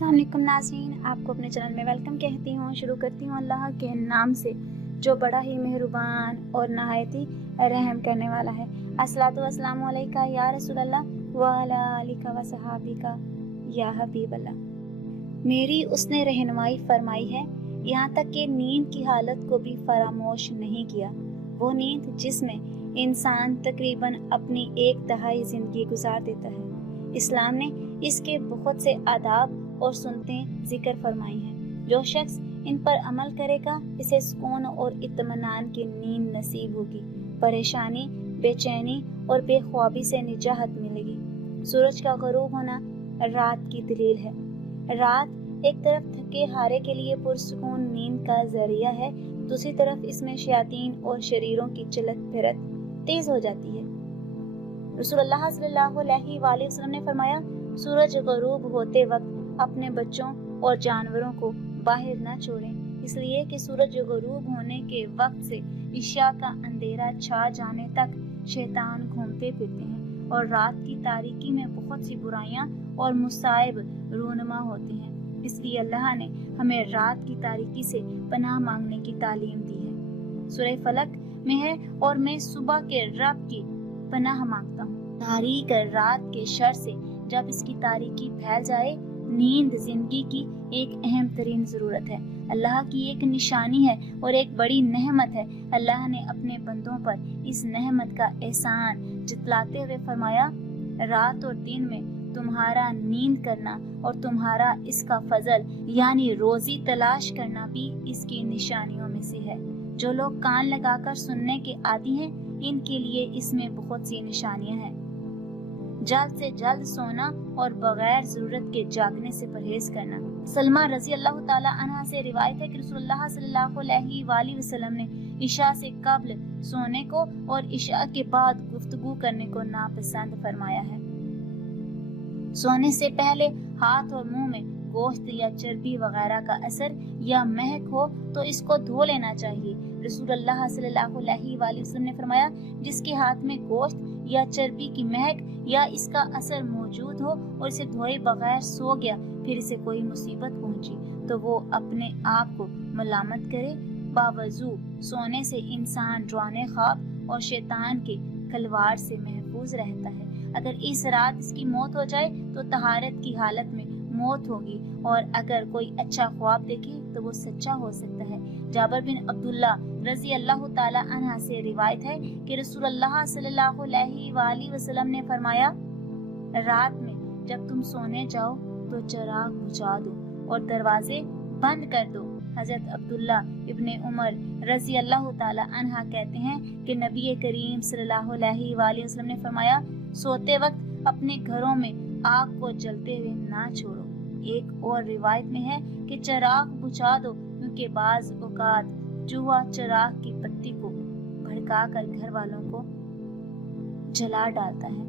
अस्सलाम वालेकुम नाज़रीन, आपको अपने चैनल में वेलकम कहती हूँ। शुरू करती हूँ अल्लाह के नाम से जो बड़ा ही मेहरबान और नहायत ही रहम करने वाला है। अस्सलातु वस्सलामु अलैका या रसूल अल्लाह व अला आलिका व सहाबिका या हबीब अल्लाह। मेरी उसने रहनुमाई फरमाई है, यहाँ तक कि नींद की हालत को भी फरामोश नहीं किया। वो नींद जिसमें इंसान तकरीबन अपनी 1/3 ज़िंदगी गुजार देता है। इस्लाम ने इसके बहुत से आदाब और सुन्नतें जिक्र फरमाई हैं। जो शख्स इन पर अमल करेगा इसे सुकून और इत्मीनान की नींद नसीब होगी। परेशानी, बेचैनी और बेख्वाबी से निजात मिलेगी। सूरज का ग़ुरूब होना रात की दलील है। रात एक तरफ थके हारे के लिए पुरसुकून नींद का जरिया है, दूसरी तरफ इसमें शयातीन और शरीरों की चलत फिरत तेज हो जाती है। रसूलुल्लाह सल्लल्लाहु अलैहि वसल्लम ने फरमाया, सूरज ग़ुरूब होते वक्त अपने बच्चों और जानवरों को बाहर न छोड़ें, इसलिए कि सूरज ग़ुरूब होने के वक्त से इशा का अंधेरा छा जाने तक शैतान घूमते फिरते हैं और रात की तारीकी में बहुत सी बुराइयां और मुसाइब रूनुमा होते हैं। इसलिए अल्लाह ने हमें रात की तारीकी से पनाह मांगने की तालीम दी है। सूरह फलक में है, और मैं सुबह के रब की पनाह मांगता हूँ तारीक रात के शर से। जब इसकी तारीकी फैल जाए, नींद जिंदगी की एक अहम तरीन जरूरत है, अल्लाह की एक निशानी है और एक बड़ी नेमत है। अल्लाह ने अपने बंदों पर इस नेमत का एहसान जतलाते हुए फरमाया, रात और दिन में तुम्हारा नींद करना और तुम्हारा इसका फजल यानी रोजी तलाश करना भी इसकी निशानियों में से है। जो लोग कान लगाकर सुनने के आदी हैं, इनके लिए इसमें बहुत सी निशानियां हैं। जल्द से जल्द सोना और बगैर जरूरत के जागने से परहेज करना। सलमा रजी अल्लाह ताला अन्हा से रिवायत है कि रसूलुल्लाह सल्लल्लाहु अलैहि वसल्लम ने इशा से कब्ल सोने को और इशा के बाद गुफ्तगू करने को नापसंद फरमाया है। सोने से पहले हाथ और मुंह में गोश्त या चर्बी वगैरह का असर या महक हो तो इसको धो लेना चाहिए। रसूलुल्लाह सल्लल्लाहु अलैहि वसल्लम ने फरमाया, जिसके हाथ में गोश्त या चर्बी की महक या इसका असर मौजूद हो और इसे धोए बगैर सो गया, फिर इसे कोई मुसीबत पहुंची तो वो अपने आप को मलामत करे। बावजू सोने से इंसान डराने ख्वाब और शैतान के खलवाड़ से महफूज रहता है। अगर इस रात इसकी मौत हो जाए तो तहारत की हालत में मौत होगी, और अगर कोई अच्छा ख्वाब देखे तो वो सच्चा हो सकता है। जाबिर बिन अब्दुल्ला रजी अल्लाह ताला अन्हा से रिवायत है कि रसूलुल्लाह सल्लल्लाहु अलैहि वसल्लम ने फरमाया, रात में जब तुम सोने जाओ तो चिराग बुझा दो और दरवाजे बंद कर दो। हजरत अब्दुल्ला इब्ने उमर रजी अल्लाह ताला अन्हा कहते हैं कि नबी करीम सल्लल्लाहु अलैहि वसल्लम ने फरमाया, सोते वक्त अपने घरों में आग को जलते हुए ना छोड़ो। एक और रिवायत में है कि चिराग बुझा दो, क्योंकि बाज औकात चूहा चिराग की पत्ती को भड़काकर घर वालों को जला डालता है।